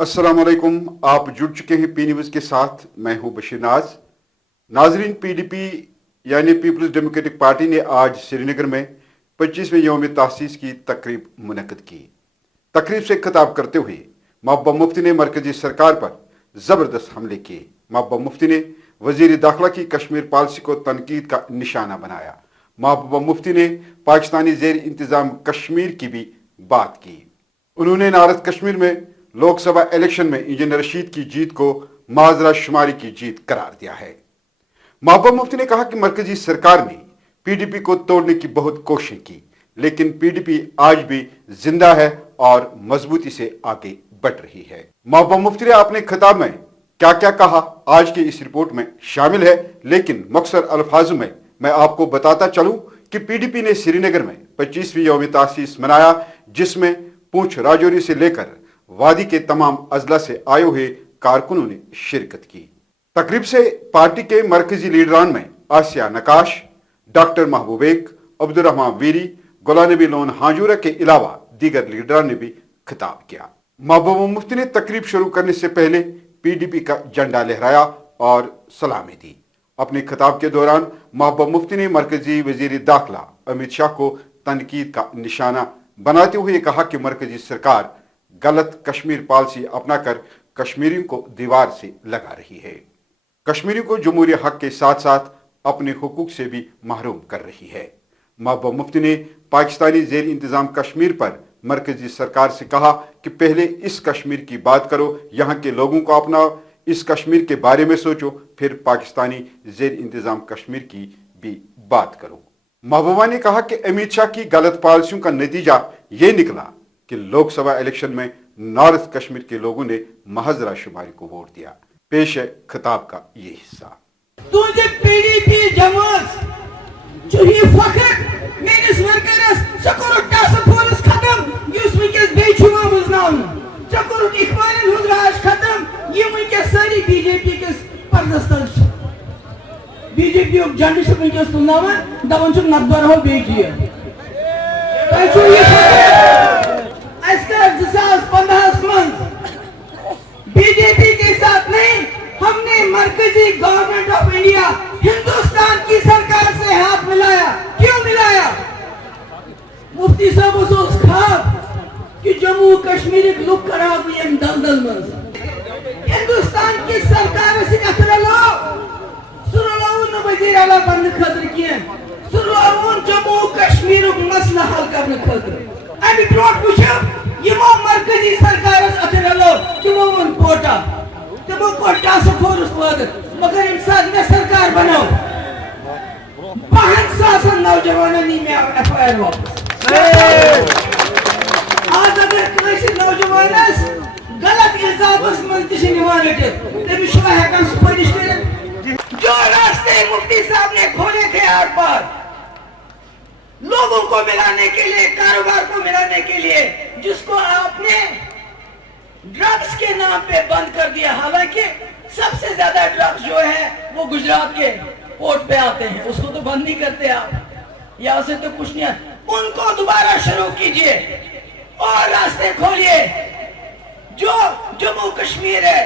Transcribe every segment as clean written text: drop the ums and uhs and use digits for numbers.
अस्सलामुअलैकुम। आप जुड़ चुके हैं पी न्यूज़ के साथ। मैं हूं बशीर नाज। नाजरीन, पीडीपी यानी पीपल्स डेमोक्रेटिक पार्टी ने आज श्रीनगर में 25वें यौम तासीस की तकरीब मुनक्किद की। तकरीब से खिताब करते हुए महबूबा मुफ्ती ने मरकजी सरकार पर ज़बरदस्त हमले किए। महबूबा मुफ्ती ने वजीर दाखिला की कश्मीर पॉलिसी को तनकीद का निशाना बनाया। महबूबा मुफ्ती ने पाकिस्तानी ज़ेर इंतज़ाम कश्मीर की भी बात की। उन्होंने नारद कश्मीर में लोकसभा इलेक्शन में इंजीनियर रशीद की जीत को माजरा शुमारी की जीत करार दिया है। महबूबा मुफ्ती ने कहा कि मरकजी सरकार ने पीडीपी को तोड़ने की बहुत कोशिश की, लेकिन पीडीपी आज भी जिंदा है और मजबूती से आगे बढ़ रही है। महबूबा मुफ्ती ने अपने खिताब में क्या क्या कहा आज की इस रिपोर्ट में शामिल है, लेकिन मख्सूर अल्फाजों में मैं आपको बताता चलूं कि पीडीपी ने श्रीनगर में 25वीं यौम तासीस मनाया, जिसमें पूंछ राजौरी से लेकर वादी के तमाम अजला से आए हुए कारकुनों ने शिरकत की। तकरीब से पार्टी के मरकजी लीडरान में आसिया नकाश, doctor महबूबेक, Abdurrahman Veeri, Ghulam Nabi loan हाजूरा के अलावा दीगर लीडरान ने भी खिताब किया। महबूबा मुफ्ती ने तकरीब शुरू करने से पहले पीडीपी का झंडा लहराया और सलामी दी। अपने खिताब के दौरान महबूबा मुफ्ती ने मरकजी वजीर दाखिला अमित शाह को तनकीद का निशाना बनाते हुए कहा कि मरकजी सरकार गलत कश्मीर पॉलिसी अपनाकर कश्मीरियों को दीवार से लगा रही है। कश्मीरियों को जमहूरी हक के साथ साथ अपने हुकूक से भी महरूम कर रही है। महबूबा मुफ्ती ने पाकिस्तानी ज़ेर इंतज़ाम कश्मीर पर मरकजी सरकार से कहा कि पहले इस कश्मीर की बात करो, यहाँ के लोगों को अपनाओ, इस कश्मीर के बारे में सोचो, फिर पाकिस्तानी ज़ेर इंतज़ाम कश्मीर की भी बात करो। महबूबा ने कहा कि अमित शाह की गलत पॉलिसियों का नतीजा ये निकला कि लोकसभा इलेक्शन में नॉर्थ कश्मीर के लोगों ने महजरा शुमारी को वोट दिया। पेश है खिताब का ये हिस्सा। पीडीपी जमात जो ये फखर मेनिस वर्करस चकोर टास्क फोर्स खत्म युस विकस बेचुमा बुजनाम चकोर इखवान हुद राज खत्म ये विकस सारी बीजेपी के परदस्तल बीजेपी ऑफ जनरल विकस तुलनावा दवन चुक नब्बर हो बेटिया ताकि ये बीजेपी के साथ नहीं, हमने मरकजी गवर्नमेंट ऑफ इंडिया हिंदुस्तान की सरकार से हाथ मिलाया। क्यों मिलाया? मुफ्ती साहब उस खाब कि जम्मू कश्मीर एक लुक खराब हुई है दलदल में। हिंदुस्तान की सरकार से अतरलो सुरलाउन वजीर आला बनने खतर किए, सुरलाउन जम्मू कश्मीर मसला हल करने खतर। अभी प्लॉट पूछा ये वो मरकजी सरकार अतरलो तुमन कोटा तुम कोटा से फोर्स पद मगर इंसान में सरकार बनाओ 500 नौजवानों ने में एफआईआर वापस। आज अगर किसी नौजवानस गलत इल्जामस मंतशी निवाने के तभी शुरू है कि सुपारिश करे जो रास्ते मुफ्ती साहब ने खोले थे आर पार लोगों को मिलाने के लिए, कारोबार को मिलाने के लिए, जिसको आपने ड्रग्स के नाम पे बंद कर दिया। हालांकि सबसे ज्यादा ड्रग्स जो है वो गुजरात के पोर्ट पे आते हैं, उसको तो बंद नहीं करते आप, यहाँ से तो कुछ नहीं है। उनको दोबारा शुरू कीजिए और रास्ते खोलिए। जो जम्मू कश्मीर है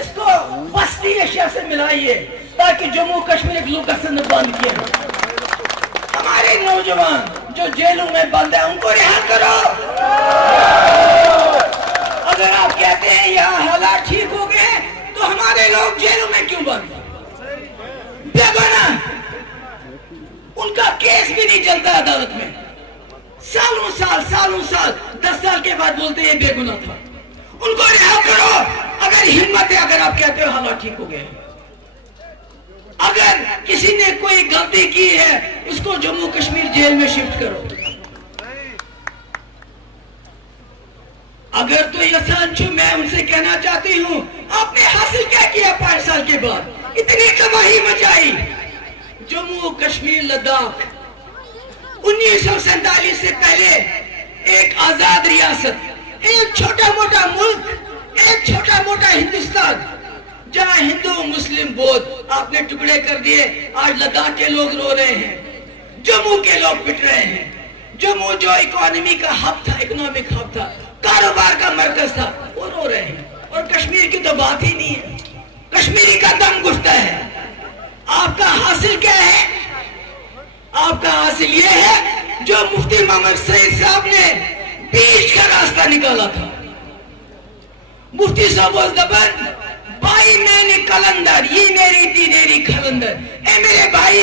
इसको बस्ती एशिया से मिलाइए ताकि जम्मू कश्मीर एक लुकसन बंद किए। हमारे नौजवान जो जेलों में बंद है उनको रिहा करो। अगर आप कहते हैं यहाँ हालात ठीक हो गए तो हमारे लोग जेलों में क्यों बंद? बेगुनाह, उनका केस भी नहीं चलता अदालत में, सालों साल 10 साल के बाद बोलते हैं बेगुनाह था। उनको रिहा करो अगर हिम्मत है। अगर आप कहते हो हालात ठीक हो गए, अगर किसी ने कोई गलती की है उसको जम्मू कश्मीर जेल में शिफ्ट करो। अगर तो यसांचु मैं उनसे कहना चाहती हूं, आपने हासिल क्या किया 5 साल के बाद? इतनी तबाही मचाई। जम्मू कश्मीर लद्दाख 1947 से पहले एक आजाद रियासत, एक छोटा मोटा मुल्क, एक छोटा मोटा हिंदुस्तान जहां हिंदू मुस्लिम बौद्ध आपने टुकड़े कर दिए। आज लद्दाख के लोग रो रहे हैं, जम्मू के लोग पिट रहे हैं। जम्मू जो इकोनॉमी का हब था, इकोनॉमिक हब था, कारोबार का मरकज था, वो रो रहे हैं। और तो बात ही नहीं है। कश्मीरी का दम घुटता है। आपका हासिल क्या है? आपका हासिल ये है जो मुफ्ती मोहम्मद सईद साहब ने बीच का रास्ता निकाला था। मुफ्ती साहब उस दबन भाई मैंने कलंदर, ये मेरी दीनेरी खलंदर, ए मेरे भाई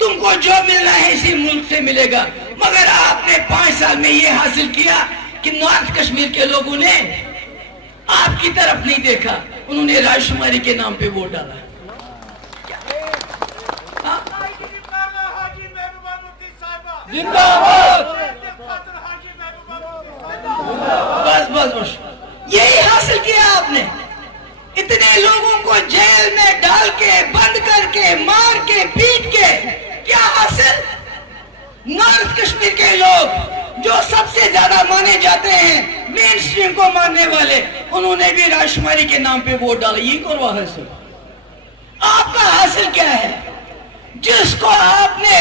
तुमको जो मिलना है इसी मुल्क से मिलेगा, मगर आपने 5 साल में ये हासिल किया कि नॉर्थ कश्मीर के लोगों ने आपकी तरफ नहीं देखा, उन्होंने रायशुमारी के नाम पे वोट डाला। बस बस बस यही हासिल किया आपने। इतने लोगों को जेल में डाल के, बंद करके, मार के, पीट के, क्या हासिल? नॉर्थ कश्मीर के लोग जो सबसे ज्यादा माने जाते हैं, मेन स्ट्रीम को मानने वाले, उन्होंने भी रायशुमारी के नाम पे वोट डाला। ये करवा हासिल आपका हासिल क्या है? जिसको आपने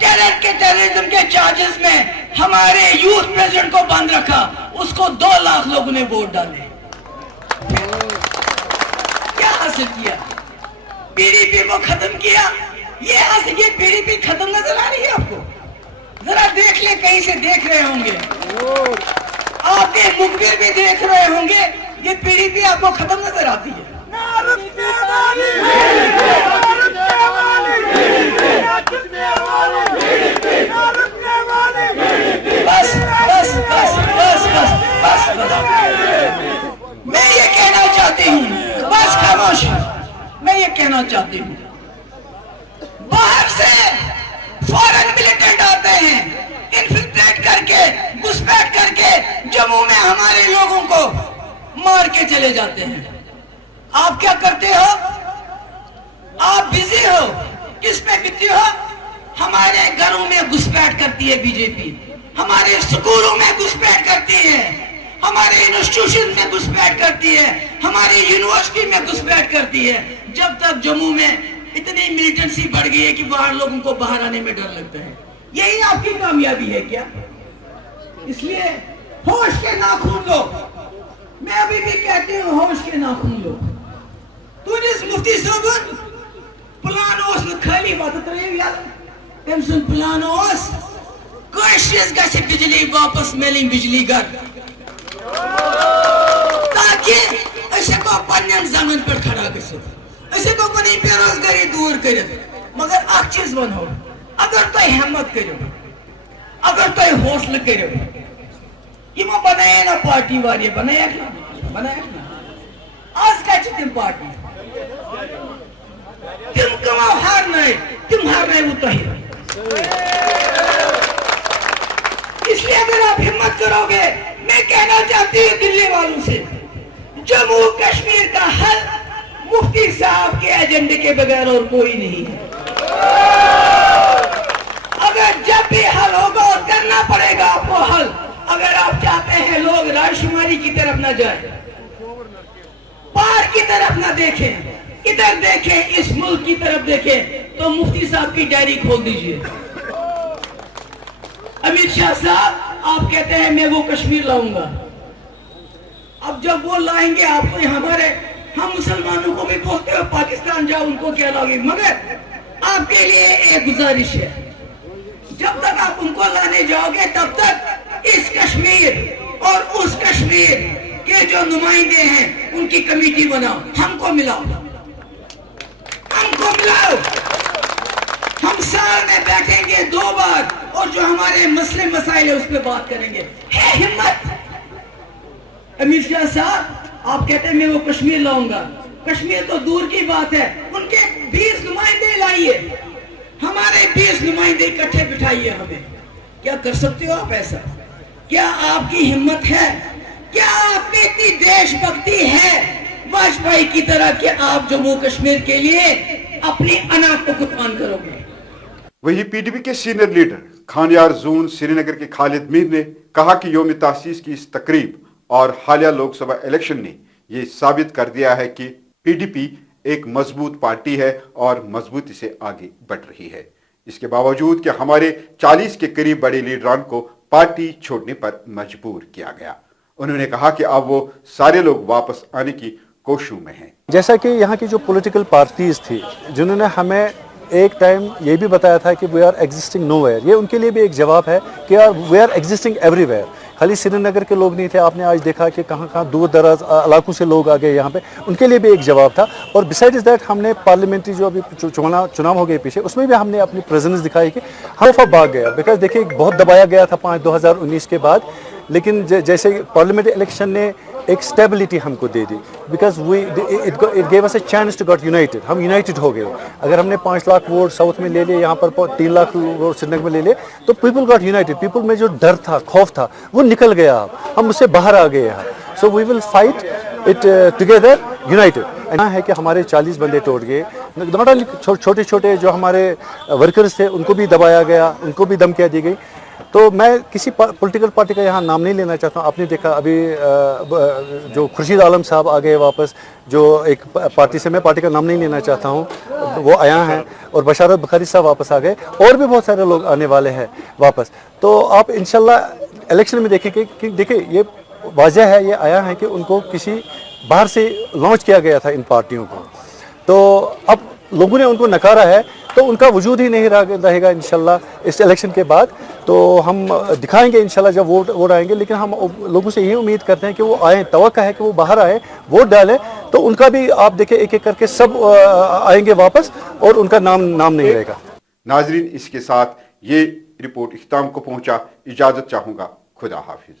टेररिज्म के चार्जेस में हमारे यूथ प्रेसिडेंट को बंद रखा, उसको 2 लाख लोगों ने वोट डाले। क्या हासिल किया? पीडीपी को खत्म किया। ये हासिल किया। पीडीपी खत्म नजर आ रही है आपको? जरा देख ले, कहीं से देख रहे होंगे, आपके मुखबिर भी देख रहे होंगे, ये पीडीपी आपको खत्म नजर आती है। बस बस बस बस बस बस मैं ये कहना चाहती हूँ, बस खामोश। मैं ये कहना चाहती हूँ, बाहर से फॉरेन मिलिटेंट आते हैं, इन्फिल्ट्रेट करके, घुसपैठ करके जम्मू में हमारे लोगों को मार के चले जाते हैं। आप क्या करते हो? आप बिजी हो। किस पे बिजी हो? हमारे घरों में घुसपैठ करती है बीजेपी, हमारे स्कूलों में घुसपैठ करती है, हमारे इंस्टीट्यूशन में घुसपैठ करती है, हमारे यूनिवर्सिटी में घुसपैठ करती है। जब तक जम्मू में इतनी मिलिटेंसी बढ़ गई है कि बाहर लोगों को बाहर आने में डर लगता है। यही आपकी कामयाबी है क्या? इसलिए होश के नाखून लो। मैं अभी भी कहती हूँ, होश के नाखून लो। तुझे मुफ्ती साहब प्लान ओस न खाली बात तम सुन प्लान ओस कशिश गछ बिजली वापस मिलनी बिजली घर, ताकि को पन्नन जमन पर खड़ा गो को पनी बेरोजगारी दूर कर। मगर अख चीज वनो, अगर तुम हिम्मत करो, अगर तुम हौसला करो, यमो बनाए ना पार्टी वाले बनाया आज क्या तिम पार्टी तिम कमाओ हारना वो तो ही। इसलिए अगर आप हिम्मत करोगे, मैं कहना चाहती हूँ दिल्ली वालों से, जम्मू कश्मीर का हल मुफ्ती साहब के एजेंडे के बगैर और कोई नहीं है। अगर जब भी हल होगा और करना पड़ेगा आपको हल, अगर आप चाहते हैं लोग रायशुमारी की तरफ ना जाए, पार की तरफ ना देखें, इधर देखें, इस मुल्क की तरफ देखें, तो मुफ्ती साहब की डायरी खोल दीजिए। अमित शाह साहब आप कहते हैं मैं वो कश्मीर लाऊंगा। अब जब वो लाएंगे आपको, हम मुसलमानों को भी बोलते हो पाकिस्तान जाओ, उनको क्या लाओगे? मगर आपके लिए एक गुजारिश है, जब तक आप उनको लाने जाओगे तब तक इस कश्मीर और उस कश्मीर के जो नुमाइंदे हैं उनकी कमेटी बनाओ, हमको मिलाओ, हम साल में बैठेंगे 2 बार और जो हमारे मसले मसाइल है उस पर बात करेंगे। है हिम्मत? अमित शाह साहब आप कहते हैं मैं वो कश्मीर लाऊंगा, कश्मीर तो दूर की बात है, उनके 20 नुमाइंदे लाइए, हमारे 20 नुमाइंदे इकट्ठे बिठाइए हमें। क्या कर सकते हो आप ऐसा? क्या आपकी हिम्मत है? क्या आप में इतनी देशभक्ति है वाजपेयी की तरह कि आप जम्मू कश्मीर के लिए अपनी अना को कुर्बान करोगे? वही पीडीपी के senior leader Khanyar zone Srinagar के खालिद मीर ने कहा कि यौम तासीस की इस तकरीब और हालिया लोकसभा इलेक्शन ने ये साबित कर दिया है कि पीडीपी एक मजबूत पार्टी है और मजबूती से आगे बढ़ रही है। इसके बावजूद कि हमारे 40 के करीब बड़े लीडरान को पार्टी छोड़ने पर मजबूर किया गया। उन्होंने कहा कि अब वो सारे लोग वापस आने की कोशों में हैं। जैसा कि यहाँ की जो पॉलिटिकल पार्टीज थी जिन्होंने हमें एक टाइम ये भी बताया था कि वी आर एग्जिस्टिंग नोवेयर, ये उनके लिए भी एक जवाब है कि वी आर एग्जिस्टिंग एवरीवेयर। खाली श्रीनगर के लोग नहीं थे, आपने आज देखा कि कहाँ कहाँ दूर दराज इलाकों से लोग आ गए यहाँ पे, उनके लिए भी एक जवाब था। और बिसाइड्स दैट हमने पार्लियामेंट्री जो अभी चुनाव हो गए पीछे, उसमें भी हमने अपनी प्रेजेंस दिखाई कि हल्फा भाग गया। बिकॉज देखिए बहुत दबाया गया था 2019 के बाद, लेकिन जैसे पार्लियामेंट्री इलेक्शन ने एक स्टेबिलिटी हमको दे दी, because it gave us a chance to got united. हम यूनाइटेड हो गए। अगर हमने 5 लाख वोट साउथ में ले लिए, यहाँ पर 3 लाख वोट श्रीनगर में ले लिए, तो पीपल गॉट यूनाइटेड। पीपल में जो डर था, खौफ था, वो निकल गया। हम उससे बाहर आ गए हैं। So we will fight it together united. है कि हमारे 40 बंदे टूट गए। नॉट ओनली छोटे छोटे जो हमारे वर्कर्स थे उनको भी दबाया गया, उनको भी धमकियाँ दी गई। तो मैं किसी पॉलिटिकल पार्टी का यहाँ नाम नहीं लेना चाहता हूँ। आपने देखा अभी जो खुर्शीद आलम साहब आ गए वापस, जो एक पार्टी से, मैं पार्टी का नाम नहीं लेना चाहता हूँ, वो आया हैं। और बशारत बुखारी साहब वापस आ गए, और भी बहुत सारे लोग आने वाले हैं वापस। तो आप इंशाल्लाह इलेक्शन में देखेंगे कि देखिए ये वाजह है, ये आया है कि उनको किसी बाहर से लॉन्च किया गया था इन पार्टियों को। तो अब लोगों ने उनको नकारा है, तो उनका वजूद ही नहीं रहेगा इंशाल्लाह इस इलेक्शन के बाद। तो हम दिखाएंगे इंशाल्लाह जब वोट आएंगे, लेकिन हम लोगों से यही उम्मीद करते हैं कि वो आए, तवक्का है कि वो बाहर आए, वोट डालें। तो उनका भी आप देखें एक एक करके सब आएंगे वापस, और उनका नाम नहीं रहेगा। नाजरीन, इसके साथ ये रिपोर्ट इख्तिताम को पहुंचा। इजाज़त चाहूँगा। खुदा हाफिज।